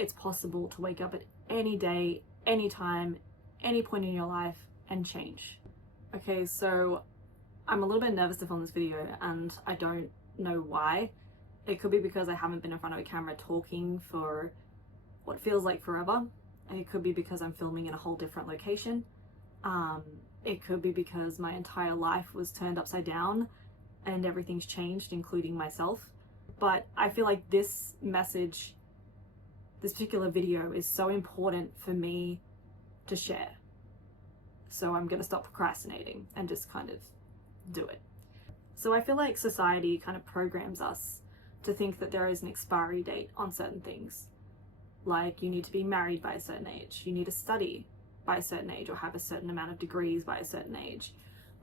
it's possible to wake up at any day, any time, any point in your life and change. Okay, so I'm a little bit nervous to film this video and I don't know why. It could be because I haven't been in front of a camera talking for what feels like forever. It could be because I'm filming in a whole different location. It could be because my entire life was turned upside down and everything's changed, including myself. But I feel like this message, this particular video, is so important for me to share. So I'm gonna stop procrastinating and just kind of do it. So I feel like society kind of programs us to think that there is an expiry date on certain things. Like, you need to be married by a certain age, you need to study by a certain age or have a certain amount of degrees by a certain age.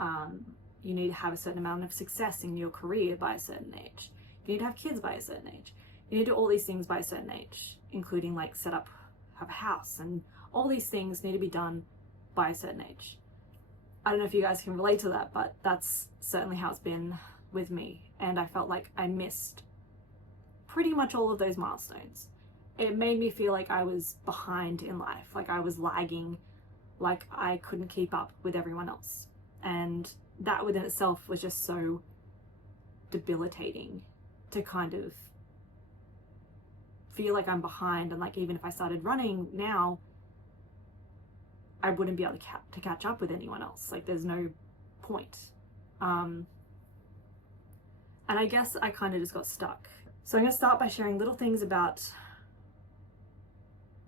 You need to have a certain amount of success in your career by a certain age. You need to have kids by a certain age. You need to do all these things by a certain age, including like have a house, and all these things need to be done by a certain age. I don't know if you guys can relate to that, but that's certainly how it's been with me. And I felt like I missed pretty much all of those milestones. It made me feel like I was behind in life, like I was lagging, like I couldn't keep up with everyone else. And that within itself was just so debilitating, to kind of feel like I'm behind, and like even if I started running now, I wouldn't be able to catch up with anyone else. Like, there's no point. And I guess I kind of just got stuck. So I'm gonna start by sharing little things about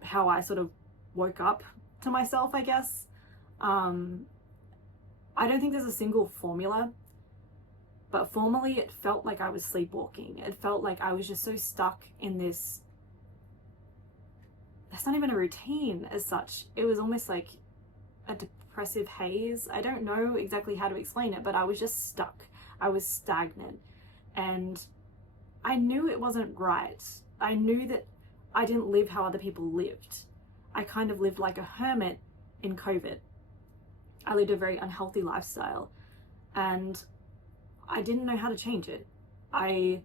how I sort of woke up to myself, I guess. I don't think there's a single formula, but formally it felt like I was sleepwalking. It felt like I was just so stuck in this, that's not even a routine as such. It was almost like a depressive haze. I don't know exactly how to explain it, but I was just stuck. I was stagnant, and I knew it wasn't right. I knew that I didn't live how other people lived. I kind of lived like a hermit in COVID. I lived a very unhealthy lifestyle, and I didn't know how to change it. I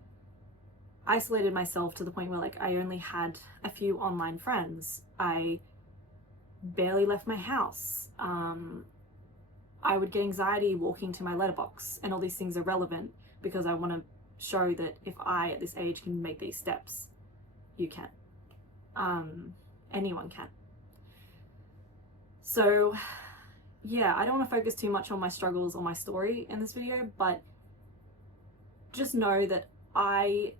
isolated myself to the point where like I only had a few online friends. I barely left my house. I would get anxiety walking to my letterbox, and all these things are relevant because I want to show that if I at this age can make these steps, you can. Anyone can. So yeah, I don't want to focus too much on my struggles or my story in this video, but just know that I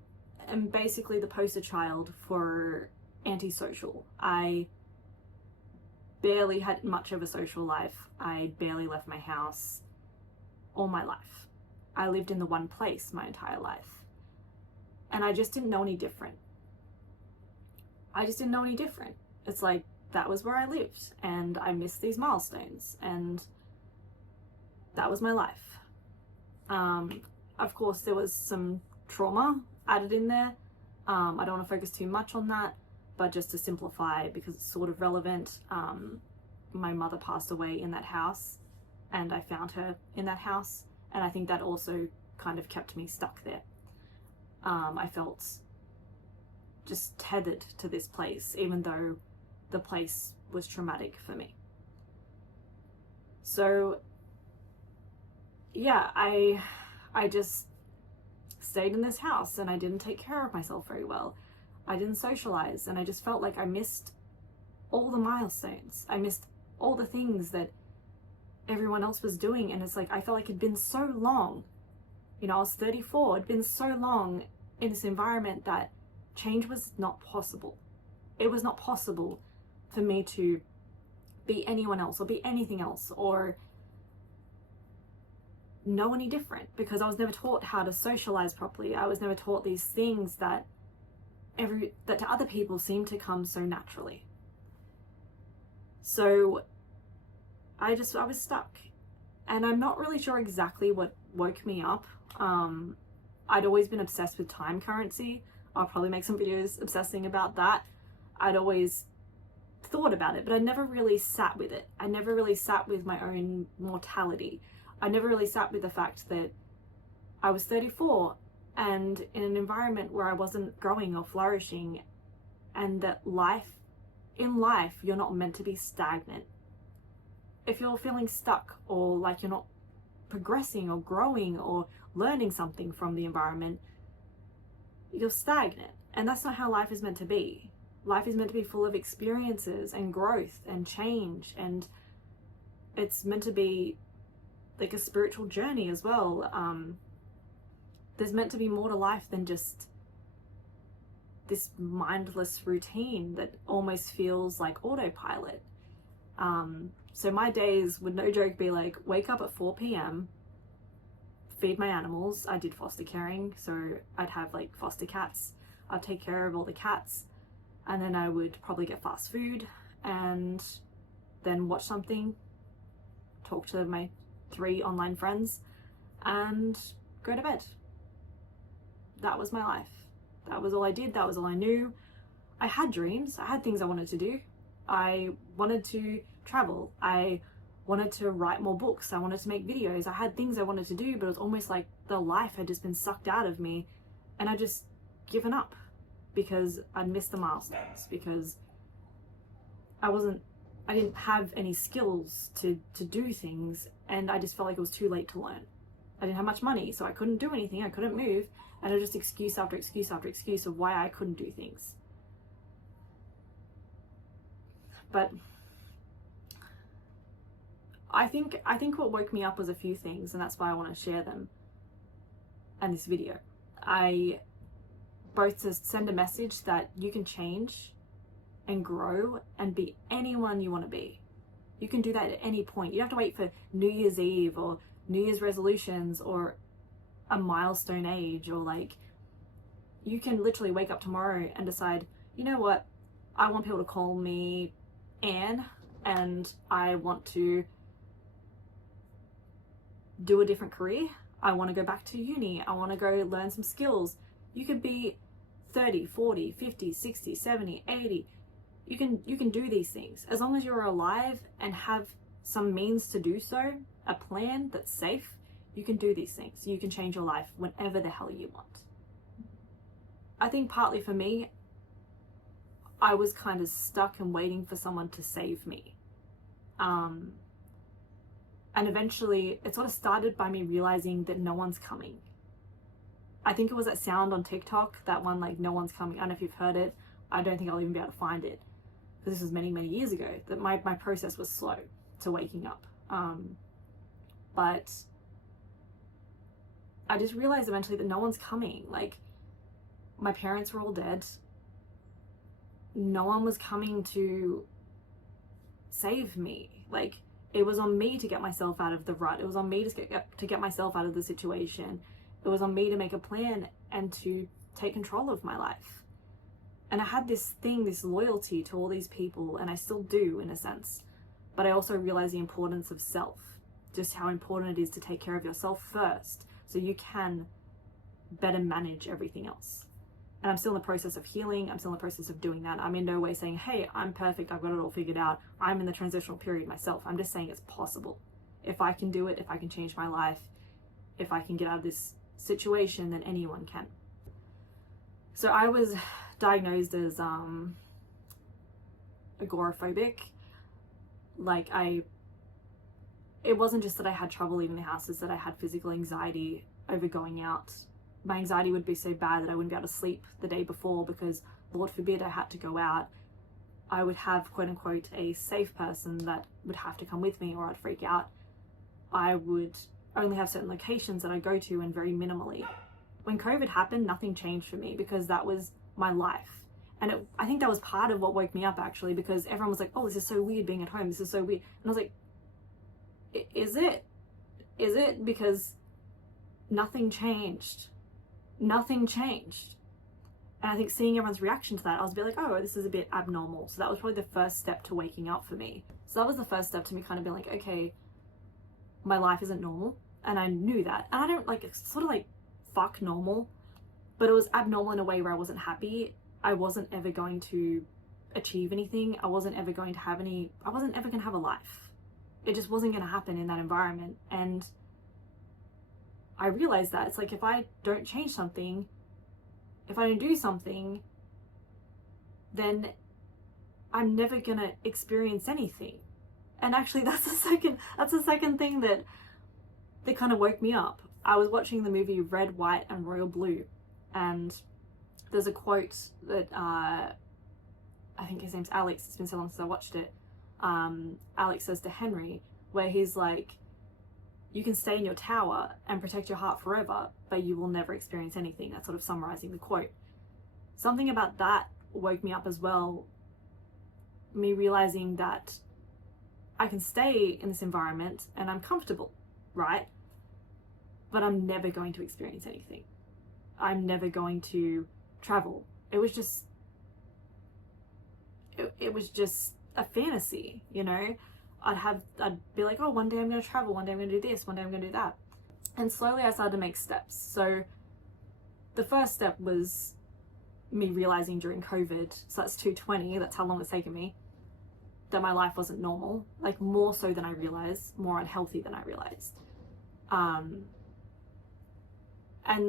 am basically the poster child for antisocial. I barely had much of a social life. I barely left my house all my life. I lived in the one place my entire life, and I just didn't know any different. It's like, that was where I lived, and I missed these milestones, and that was my life. Of course, there was some trauma added in there. I don't want to focus too much on that, but just to simplify, because it's sort of relevant, my mother passed away in that house, and I found her in that house, and I think that also kind of kept me stuck there. I felt just tethered to this place, even though the place was traumatic for me. So yeah, I just stayed in this house, and I didn't take care of myself very well. I didn't socialize, and I just felt like I missed all the milestones. I missed all the things that everyone else was doing, and it's like, I felt like it'd been so long. You know, I was 34, it'd been so long in this environment that change was not possible. It was not possible for me to be anyone else or be anything else or know any different, because I was never taught how to socialize properly. I was never taught these things that to other people seem to come so naturally. So I was stuck, and I'm not really sure exactly what woke me up. I'd always been obsessed with time currency. I'll probably make some videos obsessing about that. I'd always thought about it, but I never really sat with it. I never really sat with my own mortality. I never really sat with the fact that I was 34 and in an environment where I wasn't growing or flourishing and that in life, you're not meant to be stagnant. If you're feeling stuck or like you're not progressing or growing or learning something from the environment, you're stagnant. And that's not how life is meant to be. Life is meant to be full of experiences and growth and change, and it's meant to be like a spiritual journey as well. There's meant to be more to life than just this mindless routine that almost feels like autopilot. So my days would, no joke, be like, wake up at 4 p.m, feed my animals. I did foster caring, so I'd have like foster cats. I'd take care of all the cats, and then I would probably get fast food and then watch something, talk to my 3 online friends, and go to bed. That was my life. That was all I did. That was all I knew. I had dreams. I had things I wanted to do. I wanted to travel. I wanted to write more books. I wanted to make videos. I had things I wanted to do, but it was almost like the life had just been sucked out of me, and I just given up because I'd missed the milestones, because I didn't have any skills to do things, and I just felt like it was too late to learn. I didn't have much money, so I couldn't do anything. I couldn't move, and it was just excuse after excuse after excuse of why I couldn't do things. But I think what woke me up was a few things, and that's why I want to share them in this video. Both to send a message that you can change and grow and be anyone you want to be. You can do that at any point. You don't have to wait for New Year's Eve or New Year's resolutions or a milestone age, or like, you can literally wake up tomorrow and decide, you know what, I want people to call me Anne, and I want to do a different career. I want to go back to uni. I want to go learn some skills. You could be 30, 40, 50, 60, 70, 80. You can do these things. As long as you're alive and have some means to do so, a plan that's safe, you can do these things. You can change your life whenever the hell you want. I think partly for me, I was kind of stuck and waiting for someone to save me. And eventually it sort of started by me realizing that no one's coming. I think it was that sound on TikTok, that one, like, no one's coming. I don't know if you've heard it. I don't think I'll even be able to find it, because this was many, many years ago, that my process was slow to waking up. But I just realized eventually that no one's coming. Like, my parents were all dead. No one was coming to save me. Like, it was on me to get myself out of the rut. It was on me to get myself out of the situation. It was on me to make a plan and to take control of my life. And I had this loyalty to all these people, and I still do in a sense. But I also realized the importance of self, just how important it is to take care of yourself first, so you can better manage everything else. And I'm still in the process of healing. I'm still in the process of doing that. I'm in no way saying, hey, I'm perfect, I've got it all figured out. I'm in the transitional period myself. I'm just saying it's possible. If I can do it, if I can change my life, if I can get out of this situation, then anyone can. So I was diagnosed as agoraphobic. Like, it wasn't just that I had trouble leaving the house, it's that I had physical anxiety over going out. My anxiety would be so bad that I wouldn't be able to sleep the day before, because Lord forbid I had to go out. I would have, quote unquote, a safe person that would have to come with me, or I'd freak out. I would only have certain locations that I go to, and very minimally. When COVID happened, nothing changed for me, because that was my life. And I think that was part of what woke me up, actually, because everyone was like, oh, this is so weird being at home. This is so weird. And I was like, is it? Is it? Because nothing changed. Nothing changed. And I think seeing everyone's reaction to that, I was a bit like, oh, this is a bit abnormal. So that was probably the first step to waking up for me. So that was the first step to me kind of being like, okay, my life isn't normal. And I knew that. And I don't like, sort of like, fuck normal. But it was abnormal in a way where I wasn't happy. I wasn't ever going to achieve anything. I wasn't ever going to have a life. It just wasn't going to happen in that environment. And I realized that it's like, if I don't change something, if I don't do something, then I'm never gonna experience anything. And actually that's the second thing that kind of woke me up. I was watching the movie Red, White and Royal Blue, and there's a quote that I think his name's Alex, it's been so long since I watched it. Alex says to Henry, where he's like, you can stay in your tower and protect your heart forever, but you will never experience anything. That's sort of summarizing the quote. Something about that woke me up as well. Me realizing that I can stay in this environment and I'm comfortable, right? But I'm never going to experience anything. I'm never going to travel. It was just a fantasy, you know? I'd be like, oh, one day I'm going to travel, one day I'm going to do this, one day I'm going to do that. And slowly I started to make steps. So the first step was me realizing during COVID, so that's 2020, that's how long it's taken me, that my life wasn't normal, like more so than I realized, more unhealthy than I realized. And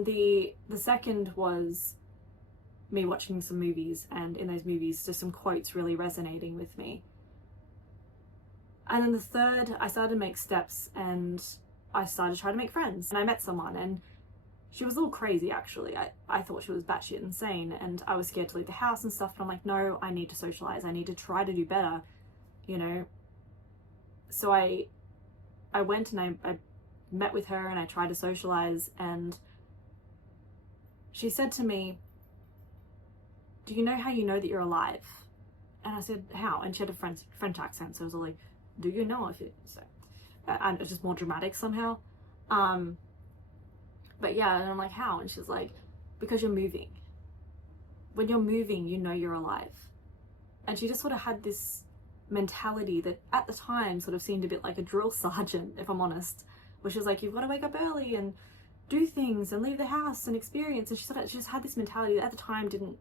the second was me watching some movies, and in those movies just some quotes really resonating with me. And then the third, I started to make steps and I started to try to make friends. And I met someone and she was a little crazy actually. I thought she was batshit insane and I was scared to leave the house and stuff, but I'm like, no, I need to socialize. I need to try to do better, you know? So I went and I met with her and I tried to socialize, and she said to me, do you know how you know that you're alive? And I said, how? And she had a French accent, so I was all like, do you know if it, so, and it's just more dramatic somehow. But yeah, and I'm like, how? And she's like, because you're moving. When you're moving, you know you're alive. And she just sort of had this mentality that at the time sort of seemed a bit like a drill sergeant, if I'm honest, which is like, you've got to wake up early and do things and leave the house and experience. And she just had this mentality that at the time didn't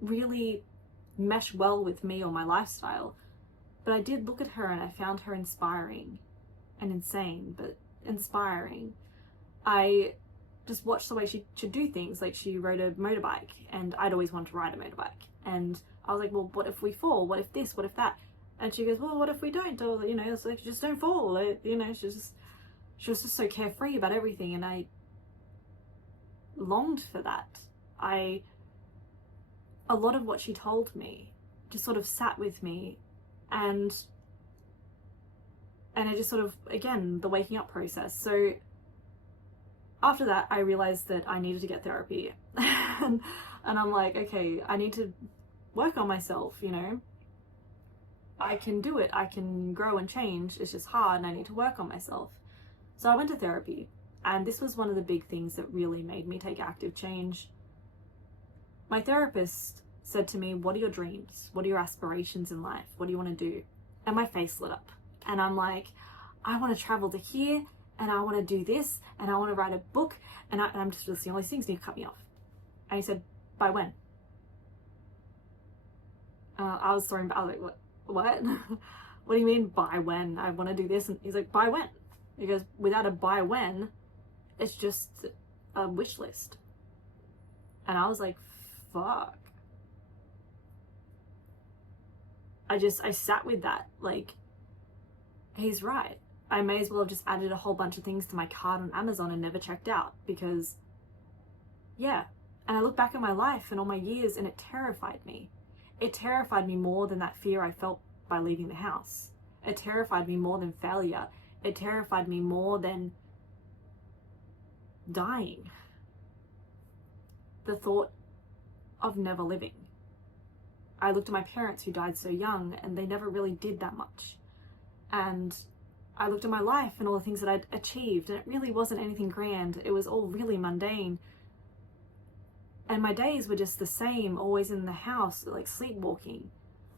really mesh well with me or my lifestyle. But I did look at her and I found her inspiring and insane, but inspiring. I just watched the way she should do things. Like she rode a motorbike and I'd always wanted to ride a motorbike. And I was like, well, what if we fall? What if this? What if that? And she goes, well, what if we don't? Or, you know, it's like, just don't fall. You know, she was just so carefree about everything. And I longed for that. A lot of what she told me just sort of sat with me, and it just sort of, again, the waking up process. So after that, I realized that I needed to get therapy. And I'm like, okay, I need to work on myself, you know? I can do it. I can grow and change. It's just hard and I need to work on myself. So I went to therapy, and this was one of the big things that really made me take active change. My therapist said to me, what are your dreams? What are your aspirations in life? What do you want to do? And my face lit up. And I'm like, I want to travel to here, and I want to do this, and I want to write a book, and I'm just listing all these things, and he cut me off. And he said, by when? I was thrown back. I was like, what? What do you mean by when? I want to do this. And he's like, by when? He goes, without a by when, it's just a wish list. And I was like, fuck. I sat with that, like, he's right. I may as well have just added a whole bunch of things to my cart on Amazon and never checked out, because, yeah. And I look back at my life and all my years, and it terrified me. It terrified me more than that fear I felt by leaving the house. It terrified me more than failure. It terrified me more than dying. The thought of never living. I looked at my parents who died so young, and they never really did that much. And I looked at my life and all the things that I'd achieved, and it really wasn't anything grand. It was all really mundane. And my days were just the same, always in the house, like sleepwalking.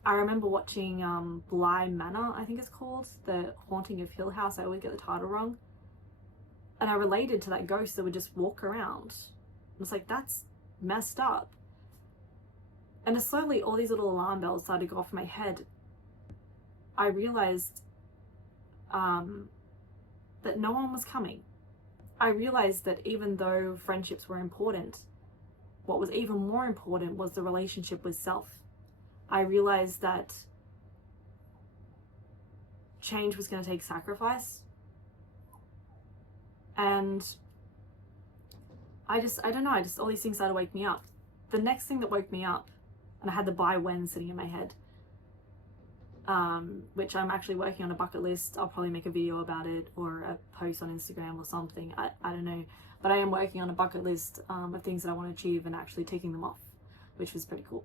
I remember watching Bly Manor, I think it's called, The Haunting of Hill House. I always get the title wrong. And I related to that ghost that would just walk around. It's like, that's messed up. And as slowly all these little alarm bells started to go off in my head, I realized that no one was coming. I realized that even though friendships were important, what was even more important was the relationship with self. I realized that change was going to take sacrifice. And I don't know, all these things started to wake me up. The next thing that woke me up, and I had the by when sitting in my head, which I'm actually working on a bucket list. I'll probably make a video about it or a post on Instagram or something. I don't know. But I am working on a bucket list of things that I want to achieve and actually ticking them off, which was pretty cool.